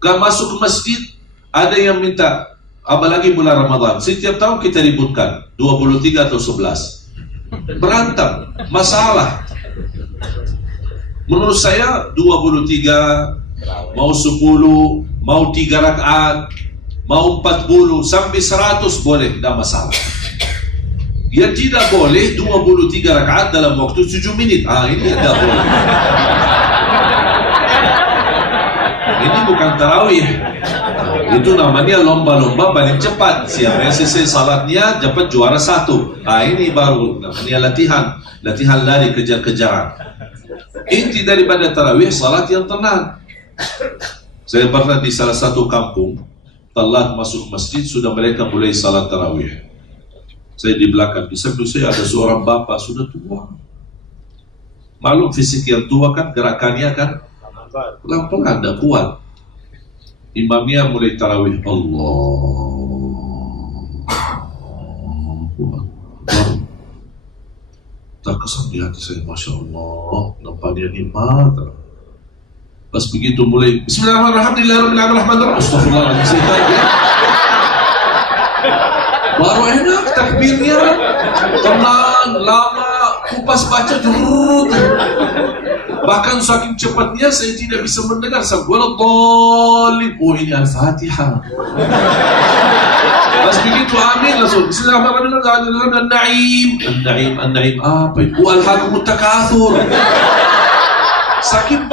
Kalau masuk ke masjid, ada yang minta, apalagi bulan Ramadan, setiap tahun kita ributkan 23 atau 11, berantem, masalah. Menurut saya 23, mau 10, mau 3 rakaat, mau 40, sampai 100 boleh, tidak masalah. Yang tidak boleh 23 rakaat dalam waktu 7 menit. Ini tidak boleh. Ini bukan tarawih. Itu namanya lomba-lomba paling cepat. Siapa yang selesai salatnya dapat juara 1. Ini baru namanya latihan lari kejar-kejaran. Inti daripada tarawih salat yang tenang. Saya pernah di salah satu kampung, telat masuk masjid, sudah mereka mulai salat tarawih. Saya di belakang, di samping saya ada seorang bapak sudah tua. Maklum fisik yang tua kan, gerakannya kan pelan-pelan, tidak kuat. Imamnya mulai tarawih, Allah. Terkesan di hati saya, Masya Allah, nampaknya nikmat. Pas begitu mulai, Bismillahirrahmanirrahim, Astagfirullahaladzim, baru enak takbirnya, tenang, lama, kupas baca durut. Bahkan saking cepatnya saya tidak bisa mendengar. Waladhdallin. Oh, ini Al-Fatihah. Pas begitu amin langsung Bismillahirrahmanirrahim. An-Na'im apa itu? Alhaakumut takatsur. Saking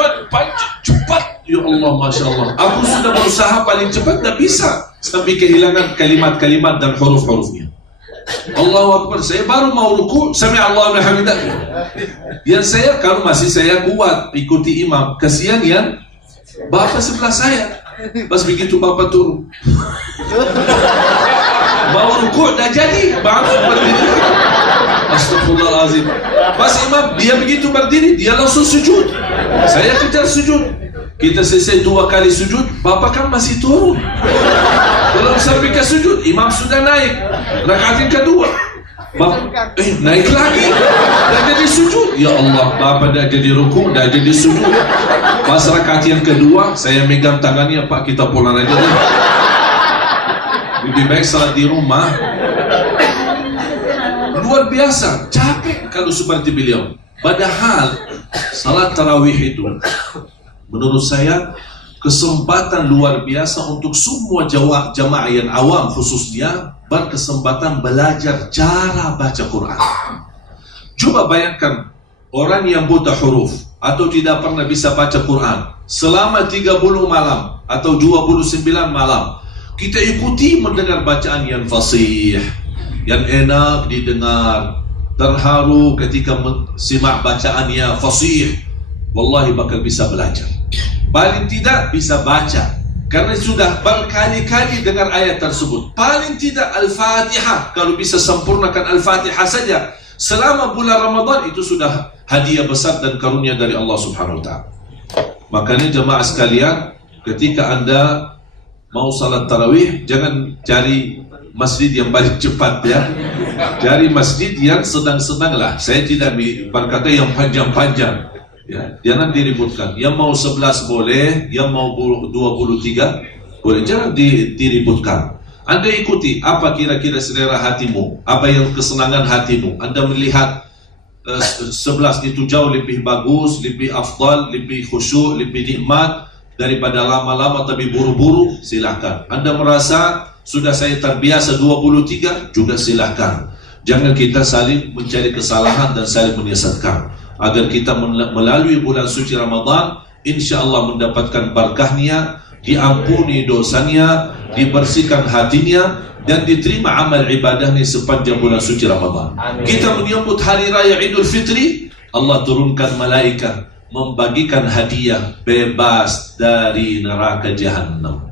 cepat, ya Allah, Masya Allah. Aku sudah berusaha paling cepat, tidak bisa, sampai kehilangan kalimat-kalimat dan huruf-hurufnya. Allahu Akbar, saya baru mau ruku, sami Allahu liman hamidah. Yang saya, kalau masih saya kuat ikuti imam, kasihan yang bapak sebelah saya. Pas begitu bapak turun, mau ruku dah jadi, bangun berdiri. Astagfirullahaladzim. Pas imam dia begitu berdiri, dia langsung sujud. Saya kejar sujud. Kita selesai 2 kali sujud, bapak kan masih turun. Belum sampai ke sujud, imam sudah naik rakaat yang kedua. Naik lagi. Dah jadi sujud. Ya Allah, Bapak dah jadi rukuk, dah jadi sujud. Pas rakaat yang kedua, saya megang tangannya, Pak, kita pulang aja deh. Lebih baik salat di rumah. Luar biasa, capek kalau seperti beliau. Padahal salat tarawih itu menurut saya kesempatan luar biasa untuk semua jamaah yang awam khususnya berkesempatan belajar cara baca Quran. Coba bayangkan orang yang buta huruf atau tidak pernah bisa baca Quran selama 30 malam atau 29 malam. Kita ikuti mendengar bacaan yang fasih, yang enak didengar, terharu ketika simak bacaannya fasih. Wallahi bakal bisa belajar. Paling tidak bisa baca, karena sudah berkali-kali dengar ayat tersebut. Paling tidak Al-Fatihah, kalau bisa sempurnakan Al-Fatihah saja selama bulan Ramadan, itu sudah hadiah besar dan karunia dari Allah Subhanahu wa ta'ala. Makanya jemaah sekalian, ketika Anda mau salat tarawih, jangan cari masjid yang paling cepat ya. Cari masjid yang sedang-sedang lah. Saya tidak berkata yang panjang-panjang ya. Jangan diributkan. Yang mau 11 boleh, yang mau 23 boleh. Jangan diributkan. Anda ikuti apa kira-kira selera hatimu, apa yang kesenangan hatimu. Anda melihat 11 itu jauh lebih bagus, lebih afdal, lebih khusyuk, lebih nikmat daripada lama-lama tapi buru-buru, silahkan. Anda merasa sudah saya terbiasa 23, juga silahkan. Jangan kita saling mencari kesalahan dan saling menyesatkan. Agar kita melalui bulan suci Ramadan, insya Allah mendapatkan barakahnya, diampuni dosanya, dibersihkan hatinya, dan diterima amal ibadahnya sepanjang bulan suci Ramadan. Kita menyambut hari raya Idul Fitri, Allah turunkan malaikat membagikan hadiah bebas dari neraka jahanam.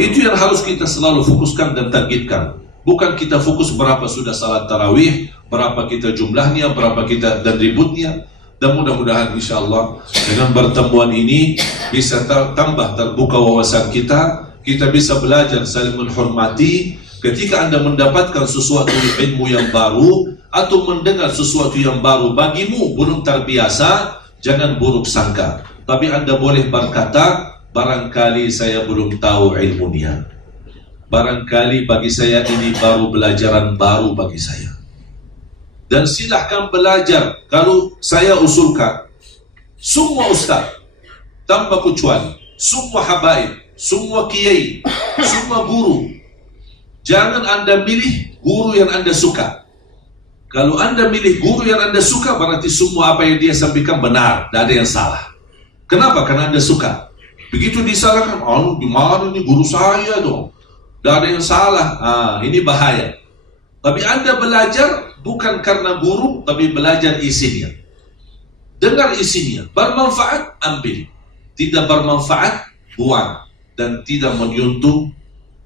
Itu yang harus kita selalu fokuskan dan targetkan. Bukan kita fokus berapa sudah salat tarawih, berapa kita jumlahnya, berapa kita dan ributnya. Dan mudah-mudahan insyaAllah dengan pertemuan ini bisa tambah terbuka wawasan kita. Kita bisa belajar saling menghormati. Ketika Anda mendapatkan sesuatu ilmu yang baru atau mendengar sesuatu yang baru bagimu belum terbiasa, jangan buruk sangka. Tapi Anda boleh berkata, barangkali saya belum tahu ilmunya. Barangkali bagi saya ini baru pelajaran baru bagi saya. Dan silahkan belajar. Kalau saya usulkan, semua ustaz tanpa kecuali, semua habaib, semua kiai, semua guru, jangan Anda milih guru yang Anda suka. Kalau Anda milih guru yang Anda suka, berarti semua apa yang dia sampaikan benar, tidak ada yang salah. Kenapa? Karena Anda suka. Begitu disalahkan, gimana ini guru saya dong, tidak ada yang salah. Ini bahaya. Tapi Anda belajar bukan karena guru, tapi belajar isinya. Dengar isinya, bermanfaat, ambil. Tidak bermanfaat, buang. Dan tidak menyentuh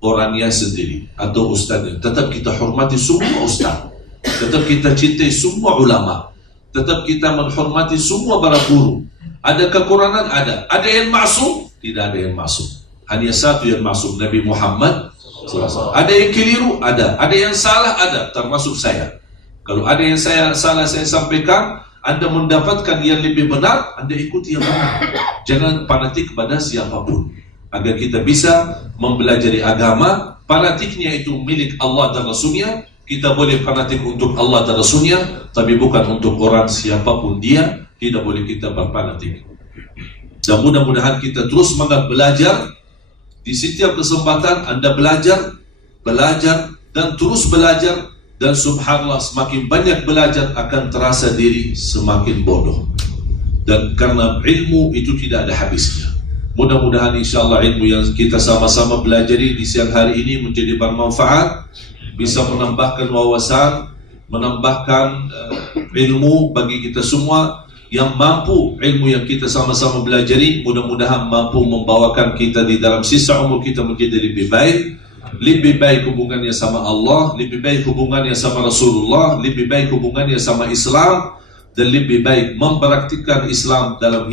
orangnya sendiri atau ustaznya. Tetap kita hormati semua ustaz. Tetap kita cintai semua ulama. Tetap kita menghormati semua para guru. Ada kekurangan? Ada. Ada yang maksum? Tidak ada yang maksum. Hanya satu yang maksum, Nabi Muhammad SAW. Ada yang keliru? Ada. Ada yang salah? Ada. Termasuk saya. Kalau ada yang salah saya sampaikan, Anda mendapatkan yang lebih benar, Anda ikuti yang benar. Jangan fanatik kepada siapapun. Agar kita bisa mempelajari agama, fanatiknya itu milik Allah dan Rasulnya. Kita boleh fanatik untuk Allah dan Rasulnya, tapi bukan untuk orang siapapun dia. Tidak boleh kita berfanatik. Dan mudah-mudahan kita terus semangat belajar. Di setiap kesempatan Anda belajar, dan terus belajar. Dan subhanallah, semakin banyak belajar akan terasa diri semakin bodoh. Dan karena ilmu itu tidak ada habisnya. Mudah-mudahan insyaAllah ilmu yang kita sama-sama belajari di siang hari ini menjadi bermanfaat, bisa menambahkan wawasan, menambahkan ilmu bagi kita semua. Yang mampu ilmu yang kita sama-sama belajari, mudah-mudahan mampu membawakan kita di dalam sisa umur kita menjadi lebih baik hubungannya sama Allah, lebih baik hubungannya sama Rasulullah, lebih baik hubungannya sama Islam, dan lebih baik mempraktikkan Islam dalam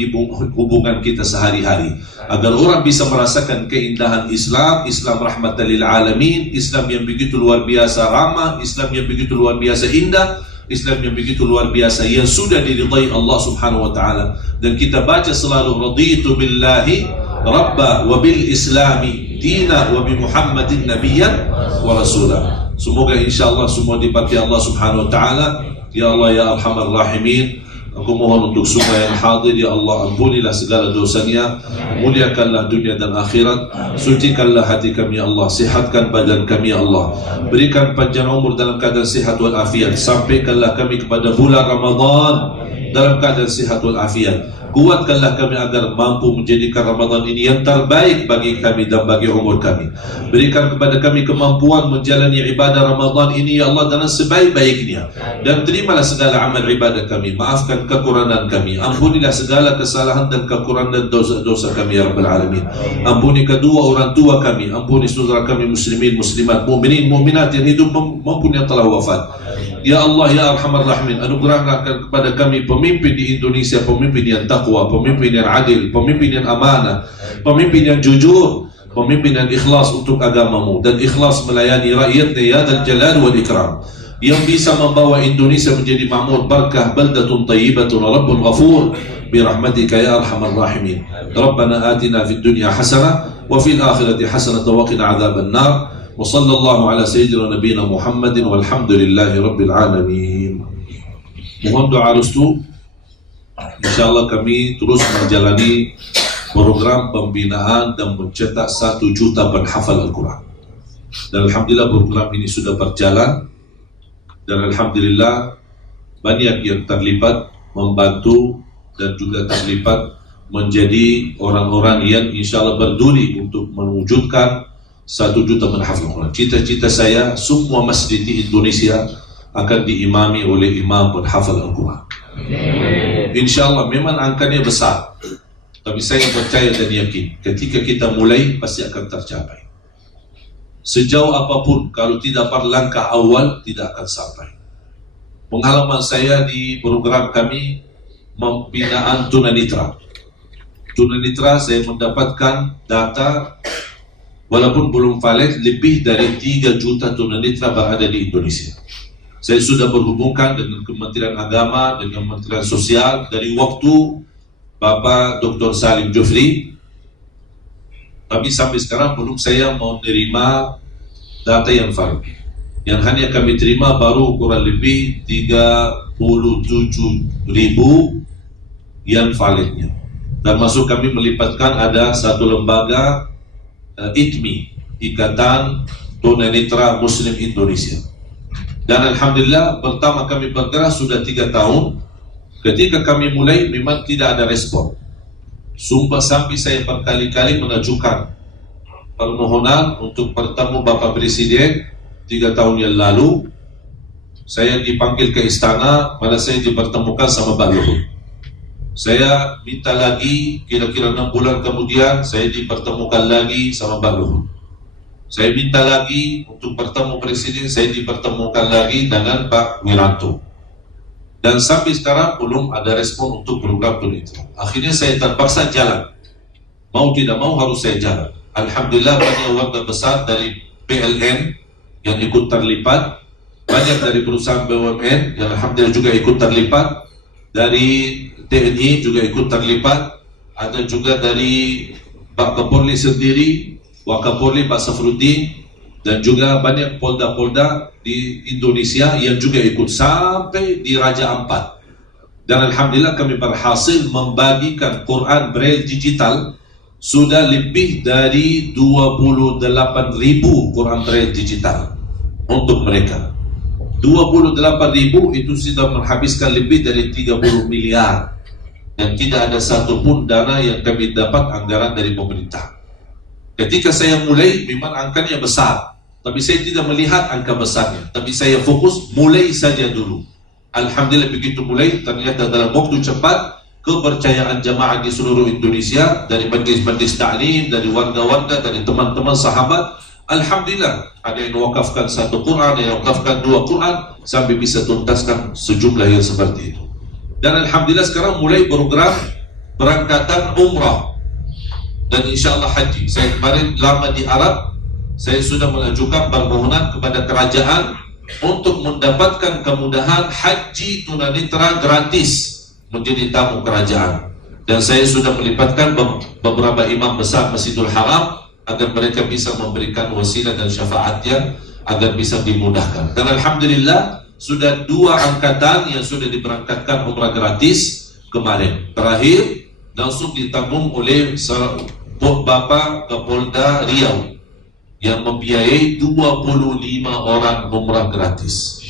hubungan kita sehari-hari, agar orang bisa merasakan keindahan Islam, Islam rahmatan lil alamin, Islam yang begitu luar biasa ramah, Islam yang begitu luar biasa indah, Islam yang begitu luar biasa yang sudah diridai Allah Subhanahu wa taala. Dan kita baca selalu raditu billahi rabba wa bil islami dina wa bi Muhammadin nabiyyan wa rasulah. Semoga insyaallah semua diberkati Allah Subhanahu wa taala. Ya Allah ya Arhamar Rahimin, aku mohon untuk semua yang hadir, ya Allah ampunilah segala dosanya, muliakanlah dunia dan akhirat, sucikanlah hati kami ya Allah, sihatkan badan kami ya Allah, berikan panjang umur dalam keadaan sihat wal afiat, sampaikanlah kami kepada bulan Ramadan dalam keadaan sihat wal afiat, kuatkanlah kami agar mampu menjadikan Ramadan ini yang terbaik bagi kami dan bagi umur kami. Berikan kepada kami kemampuan menjalani ibadah Ramadan ini ya Allah dengan sebaik-baiknya, dan terimalah segala amal ibadah kami, maafkan kekurangan kami, ampunilah segala kesalahan dan kekurangan dan dosa-dosa kami ya Rabbal Alamin. Ampuni kedua orang tua kami, ampuni saudara kami muslimin, muslimat, mukminin, mukminat yang hidup maupun yang telah wafat. Ya Allah ya Arhamar Rahimin, anugerahkan kepada kami pemimpin di Indonesia, pemimpin yang taqwa, pemimpin yang adil, pemimpin yang amanah, pemimpin yang jujur, pemimpin yang ikhlas untuk agamamu dan ikhlas melayani rakyatnya ya Dzal Jalal wal Ikram, yang bisa membawa Indonesia menjadi makmur, barakah, baldatun thayyibatun, rabbun ghafur birahmatika ya Arhamar Rahimin. Rabbana atina fid dunya hasanah wa fil akhirati hasanah wa qina adzaban nar. Wa sallallahu ala sayyidina nabiyina Muhammadin walhamdulillahi rabbil alamin. Mohon doa restu, insyaallah kami terus menjalani program pembinaan dan mencetak 1 juta penghafal Al-Quran. Dan alhamdulillah program ini sudah berjalan, dan alhamdulillah banyak yang terlibat membantu dan juga terlibat menjadi orang-orang yang insyaallah berduri untuk mewujudkan 1 juta penghafal Al-Quran. Cita-cita saya semua masjid di Indonesia akan diimami oleh imam penghafal Al-Quran. InsyaAllah memang angkanya besar, tapi saya percaya dan yakin ketika kita mulai pasti akan tercapai. Sejauh apapun kalau tidak berlangkah awal tidak akan sampai. Pengalaman saya di program kami pembinaan tunanetra. Tunanetra saya mendapatkan data, walaupun belum valid, lebih dari 3 juta tunanetra berada di Indonesia. Saya sudah berhubungkan dengan Kementerian Agama, dengan Kementerian Sosial dari waktu Bapak Dr. Salim Jufri, tapi sampai sekarang belum saya mau menerima data yang valid. Yang hanya kami terima baru kurang lebih 37.000 yang validnya. Dan masuk kami melibatkan ada satu lembaga ITMI, Ikatan Tunanetra Muslim Indonesia. Dan alhamdulillah pertama kami bergerak sudah 3 tahun. Ketika kami mulai memang tidak ada respon. Sumpah sampai saya berkali-kali mengajukan permohonan untuk bertemu Bapak Presiden 3 tahun yang lalu. Saya dipanggil ke istana, malah saya dipertemukan sama Pak Luhut. Saya minta lagi, kira-kira 6 bulan kemudian saya dipertemukan lagi sama Pak Luhut. Saya minta lagi untuk bertemu Presiden, saya dipertemukan lagi dengan Pak Wiranto. Dan sampai sekarang belum ada respon untuk program itu. Akhirnya saya terpaksa jalan. Mau tidak mau harus saya jalan. Alhamdulillah banyak warga besar dari PLN yang ikut terlibat, banyak dari perusahaan BUMN yang alhamdulillah juga ikut terlibat, dari TNI juga ikut terlibat, ada juga dari Pak Kapolri sendiri, Wakapolri Pak Safruddin, dan juga banyak polda-polda di Indonesia yang juga ikut sampai di Raja Ampat. Dan alhamdulillah kami berhasil membagikan Quran Braille digital sudah lebih dari 28.000 Quran Braille digital untuk mereka. 28.000 itu sudah menghabiskan lebih dari 30 miliar, dan tidak ada satupun dana yang kami dapat anggaran dari pemerintah. Ketika saya mulai memang angkanya besar, tapi saya tidak melihat angka besarnya, tapi saya fokus mulai saja dulu. Alhamdulillah begitu mulai, ternyata dalam waktu cepat kepercayaan jamaah di seluruh Indonesia, dari majlis-majlis ta'lim, dari warga-warga, dari teman-teman sahabat, alhamdulillah ada yang wakafkan 1 Quran, ada yang wakafkan 2 Quran, sampai bisa tuntaskan sejumlah yang seperti itu. Dan alhamdulillah sekarang mulai program berangkatan umrah dan insyaAllah haji. Saya kemarin lama di Arab, saya sudah mengajukan permohonan kepada kerajaan untuk mendapatkan kemudahan haji tunanetra gratis menjadi tamu kerajaan. Dan saya sudah melibatkan beberapa imam besar Masjidil Haram agar mereka bisa memberikan wasilah dan syafaatnya agar bisa dimudahkan. Dan alhamdulillah sudah 2 angkatan yang sudah diberangkatkan umrah gratis kemarin. Terakhir langsung ditanggung oleh Bapak Kapolda Riau yang membiayai 25 orang umrah gratis.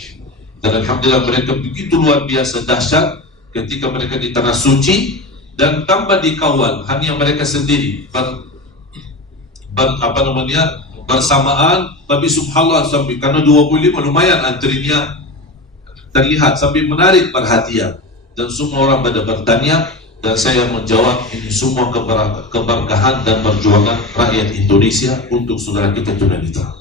Dan alhamdulillah mereka begitu luar biasa dahsyat ketika mereka di tanah suci dan tanpa dikawal, hanya mereka sendiri bersamaan. Tapi subhanallah, sampai karena 25 lumayan antrinya terlihat sampai menarik perhatian dan semua orang pada bertanya. Dan saya menjawab, ini semua keberkahan dan perjuangan rakyat Indonesia untuk saudara kita tunanetra.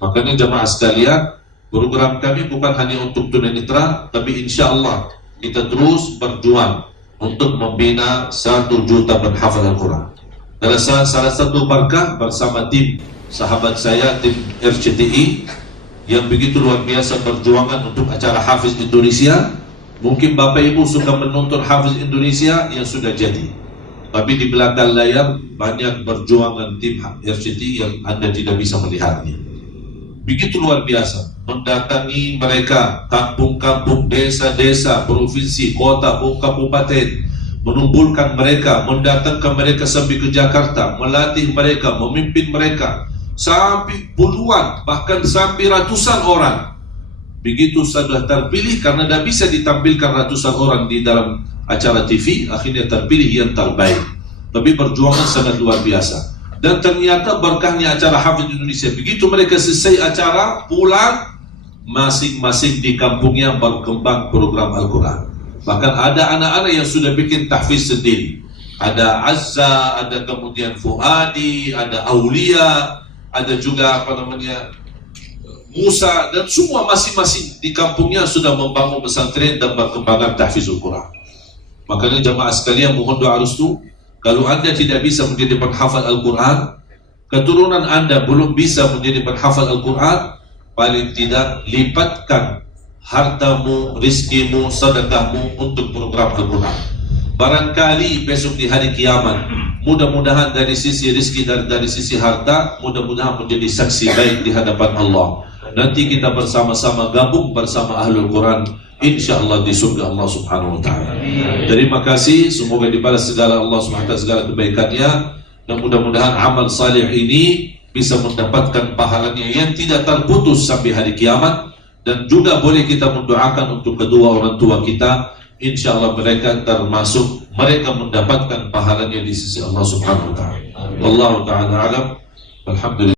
Makanya jamaah sekalian, program kami bukan hanya untuk tunanetra, tapi insya Allah kita terus berjuang untuk membina 1 juta penghafal Al-Quran. Dan salah satu berkah bersama tim sahabat saya, tim RCTI yang begitu luar biasa perjuangan untuk acara Hafiz Indonesia. Mungkin Bapak Ibu suka menonton Hafiz Indonesia yang sudah jadi, tapi di belakang layar banyak perjuangan tim RCTI yang Anda tidak bisa melihatnya. Begitu luar biasa, mendatangi mereka kampung-kampung, desa-desa, provinsi, kota, kabupaten, menumbuhkan mereka, mendatangkan mereka sampai ke Jakarta, melatih mereka, memimpin mereka sampai puluhan, bahkan sampai ratusan orang. Begitu sudah terpilih, karena tidak bisa ditampilkan ratusan orang di dalam acara TV, akhirnya terpilih yang terbaik. Tapi perjuangan sangat luar biasa. Dan ternyata berkahnya acara Hafiz Indonesia, begitu mereka selesai acara, pulang, masing-masing di kampungnya berkembang program Al-Quran. Bahkan ada anak-anak yang sudah bikin tahfiz sendiri. Ada Azza, ada kemudian Fuadi, ada Aulia, ada juga Musa, dan semua masing-masing di kampungnya sudah membangun pesantren dan berkembangan tahfizul Quran. Makanya jamaah sekalian, mohon doa restu. Kalau Anda tidak bisa menjadi penghafal Al-Quran, keturunan Anda belum bisa menjadi penghafal Al-Quran, paling tidak lipatkan hartamu, rizkimu, sedekahmu untuk program Al-Quran. Barangkali besok di hari kiamat, mudah-mudahan dari sisi rizki dan dari sisi harta, mudah-mudahan menjadi saksi baik di hadapan Allah. Nanti kita bersama-sama gabung bersama Ahlul Quran, insyaallah di surga Allah Subhanahu wa taala. Terima kasih, semoga dibalas segala Allah Subhanahu wa taala segala kebaikannya, dan mudah-mudahan amal saleh ini bisa mendapatkan pahalanya yang tidak terputus sampai hari kiamat. Dan juga boleh kita mendoakan untuk kedua orang tua kita, insyaallah mereka termasuk mereka mendapatkan pahalanya di sisi Allah Subhanahu wa taala. Wallahu taala alam. Alhamdulillah.